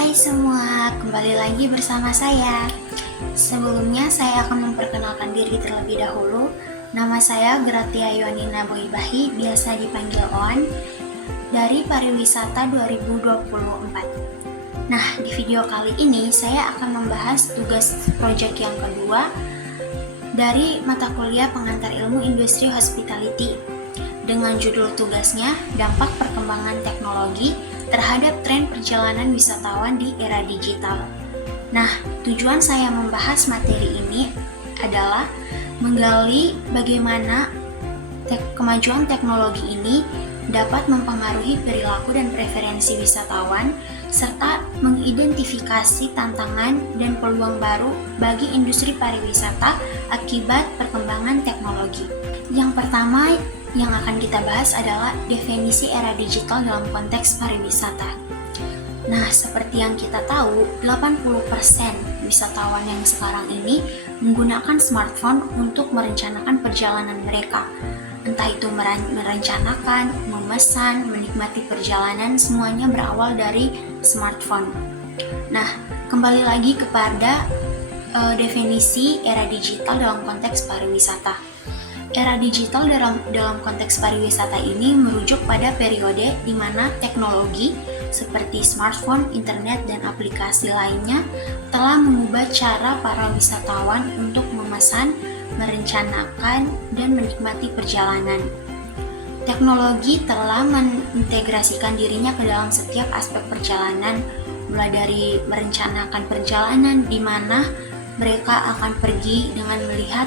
Hai semua, kembali lagi bersama saya. Sebelumnya saya akan memperkenalkan diri terlebih dahulu. Nama saya Gratia Yonina Boibahi, biasa dipanggil ON, dari Pariwisata 2024. Nah, di video kali ini saya akan membahas tugas proyek yang kedua dari mata kuliah Pengantar Ilmu Industri Hospitality dengan judul tugasnya Dampak Perkembangan Teknologi terhadap tren perjalanan wisatawan di era digital. Nah, tujuan saya membahas materi ini adalah menggali bagaimana kemajuan teknologi ini dapat mempengaruhi perilaku dan preferensi wisatawan, serta mengidentifikasi tantangan dan peluang baru bagi industri pariwisata akibat perkembangan teknologi. Yang pertama yang akan kita bahas adalah definisi era digital dalam konteks pariwisata. Nah, seperti yang kita tahu, 80% wisatawan yang sekarang ini menggunakan smartphone untuk merencanakan perjalanan mereka. Entah itu merencanakan, memesan, menikmati perjalanan, semuanya berawal dari smartphone. Nah, kembali lagi kepada definisi era digital dalam konteks pariwisata. Era digital dalam konteks pariwisata ini merujuk pada periode di mana teknologi seperti smartphone, internet, dan aplikasi lainnya telah mengubah cara para wisatawan untuk memesan, merencanakan, dan menikmati perjalanan. Teknologi telah mengintegrasikan dirinya ke dalam setiap aspek perjalanan, mulai dari merencanakan perjalanan di mana mereka akan pergi dengan melihat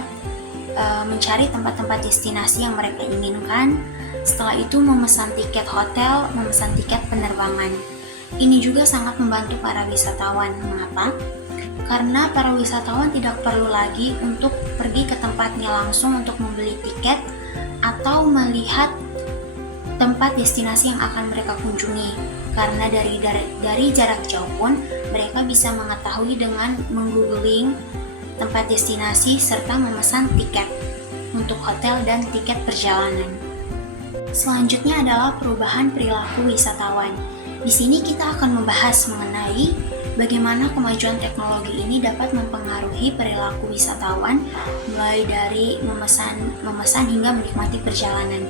mencari tempat-tempat destinasi yang mereka inginkan. Setelah itu memesan tiket hotel, memesan tiket penerbangan. Ini juga sangat membantu para wisatawan. Mengapa? Karena para wisatawan tidak perlu lagi untuk pergi ke tempatnya langsung untuk membeli tiket atau melihat tempat destinasi yang akan mereka kunjungi. Karena dari jarak jauh pun mereka bisa mengetahui dengan menggoogling tempat destinasi serta memesan tiket untuk hotel dan tiket perjalanan. Selanjutnya adalah perubahan perilaku wisatawan. Di sini kita akan membahas mengenai bagaimana kemajuan teknologi ini dapat mempengaruhi perilaku wisatawan mulai dari memesan hingga menikmati perjalanan.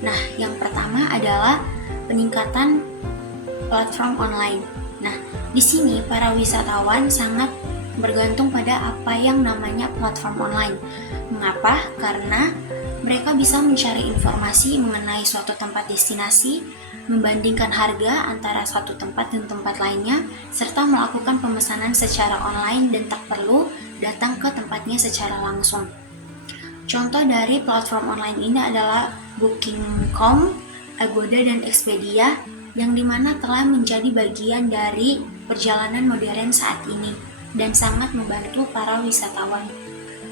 Nah, yang pertama adalah peningkatan platform online. Nah, di sini para wisatawan sangat bergantung pada apa yang namanya platform online. Mengapa? Karena mereka bisa mencari informasi mengenai suatu tempat destinasi, membandingkan harga antara suatu tempat dan tempat lainnya, serta melakukan pemesanan secara online dan tak perlu datang ke tempatnya secara langsung. Contoh dari platform online ini adalah Booking.com, Agoda, dan Expedia, yang dimana telah menjadi bagian dari perjalanan modern saat ini dan sangat membantu para wisatawan.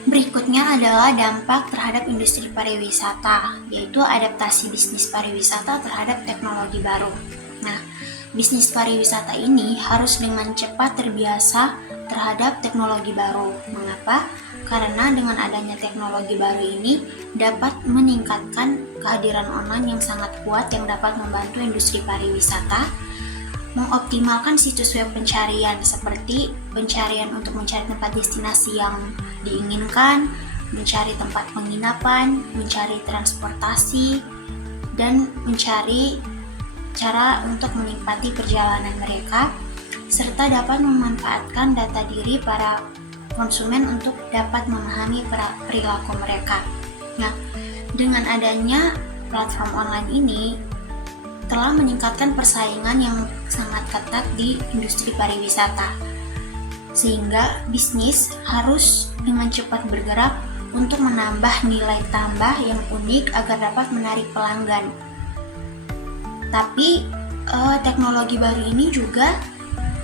Berikutnya adalah dampak terhadap industri pariwisata, yaitu adaptasi bisnis pariwisata terhadap teknologi baru. Nah, bisnis pariwisata ini harus dengan cepat terbiasa terhadap teknologi baru. Mengapa? Karena dengan adanya teknologi baru ini dapat meningkatkan kehadiran online yang sangat kuat yang dapat membantu industri pariwisata mengoptimalkan situs web pencarian seperti pencarian untuk mencari tempat destinasi yang diinginkan, mencari tempat penginapan, mencari transportasi, dan mencari cara untuk menikmati perjalanan mereka, serta dapat memanfaatkan data diri para konsumen untuk dapat memahami perilaku mereka. Nah, dengan adanya platform online ini telah meningkatkan persaingan yang sangat ketat di industri pariwisata, sehingga bisnis harus dengan cepat bergerak untuk menambah nilai tambah yang unik agar dapat menarik pelanggan. Tapi teknologi baru ini juga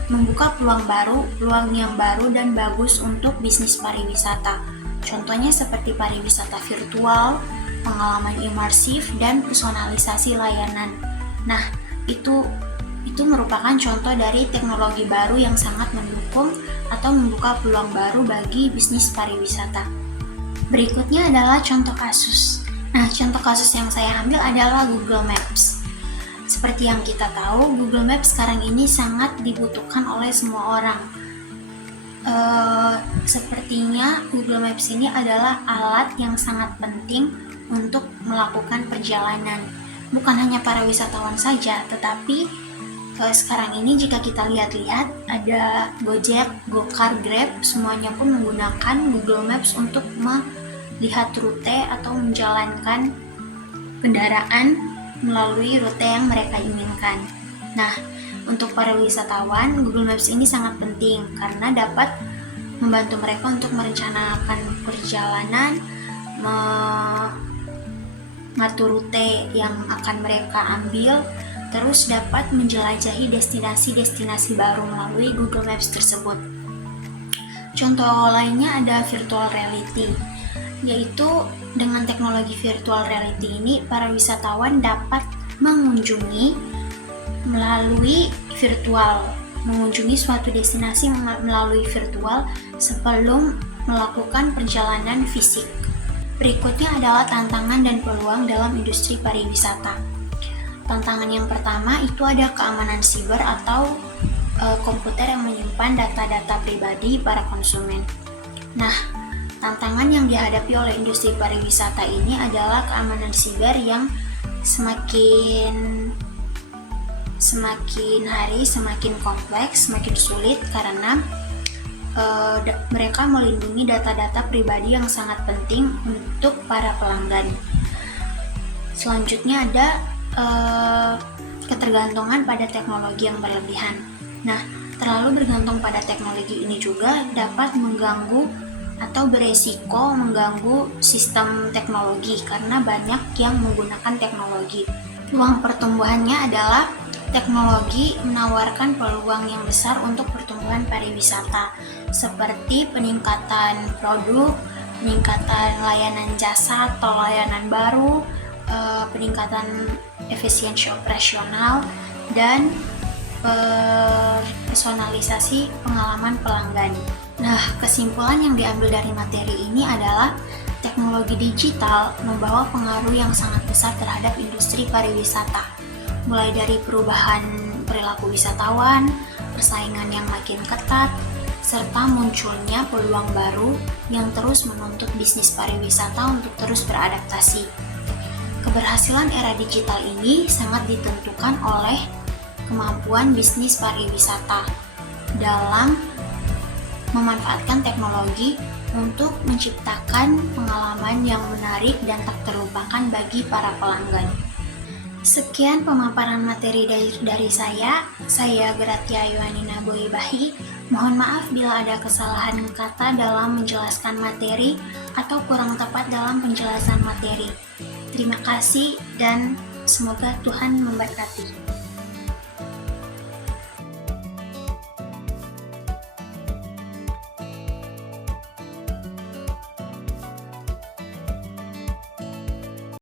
membuka peluang yang baru dan bagus untuk bisnis pariwisata. Contohnya seperti pariwisata virtual, pengalaman imersif, dan personalisasi layanan. Nah, itu merupakan contoh dari teknologi baru yang sangat mendukung atau membuka peluang baru bagi bisnis pariwisata. Berikutnya adalah contoh kasus. Nah, contoh kasus yang saya ambil adalah Google Maps. Seperti yang kita tahu, Google Maps sekarang ini sangat dibutuhkan oleh semua orang. Sepertinya Google Maps ini adalah alat yang sangat penting untuk melakukan perjalanan. Bukan hanya para wisatawan saja, tetapi sekarang ini jika kita lihat-lihat, ada Gojek, Gokar, Grab, semuanya pun menggunakan Google Maps untuk melihat rute atau menjalankan kendaraan melalui rute yang mereka inginkan. Nah, untuk para wisatawan, Google Maps ini sangat penting karena dapat membantu mereka untuk merencanakan perjalanan, mengatur rute yang akan mereka ambil, terus dapat menjelajahi destinasi-destinasi baru melalui Google Maps tersebut. Contoh lainnya ada virtual reality, yaitu dengan teknologi virtual reality ini para wisatawan dapat mengunjungi suatu destinasi melalui virtual sebelum melakukan perjalanan fisik. Berikutnya adalah tantangan dan peluang dalam industri pariwisata. Tantangan yang pertama itu ada keamanan siber atau komputer yang menyimpan data-data pribadi para konsumen. Nah, tantangan yang dihadapi oleh industri pariwisata ini adalah keamanan siber yang semakin hari semakin kompleks, semakin sulit karena mereka melindungi data-data pribadi yang sangat penting untuk para pelanggan. Selanjutnya ada ketergantungan pada teknologi yang berlebihan. Nah, terlalu bergantung pada teknologi ini juga dapat mengganggu atau beresiko mengganggu sistem teknologi karena banyak yang menggunakan teknologi. Peluang pertumbuhannya adalah teknologi menawarkan peluang yang besar untuk pertumbuhan pariwisata, seperti peningkatan produk, peningkatan layanan jasa atau layanan baru, peningkatan efisiensi operasional, dan personalisasi pengalaman pelanggan. Nah, kesimpulan yang diambil dari materi ini adalah teknologi digital membawa pengaruh yang sangat besar terhadap industri pariwisata, mulai dari perubahan perilaku wisatawan, persaingan yang makin ketat, serta munculnya peluang baru yang terus menuntut bisnis pariwisata untuk terus beradaptasi. Keberhasilan era digital ini sangat ditentukan oleh kemampuan bisnis pariwisata dalam memanfaatkan teknologi untuk menciptakan pengalaman yang menarik dan tak terlupakan bagi para pelanggan. Sekian pemaparan materi dari saya Gratia Yohanina Boyibahi. Mohon maaf bila ada kesalahan kata dalam menjelaskan materi atau kurang tepat dalam penjelasan materi. Terima kasih dan semoga Tuhan memberkati.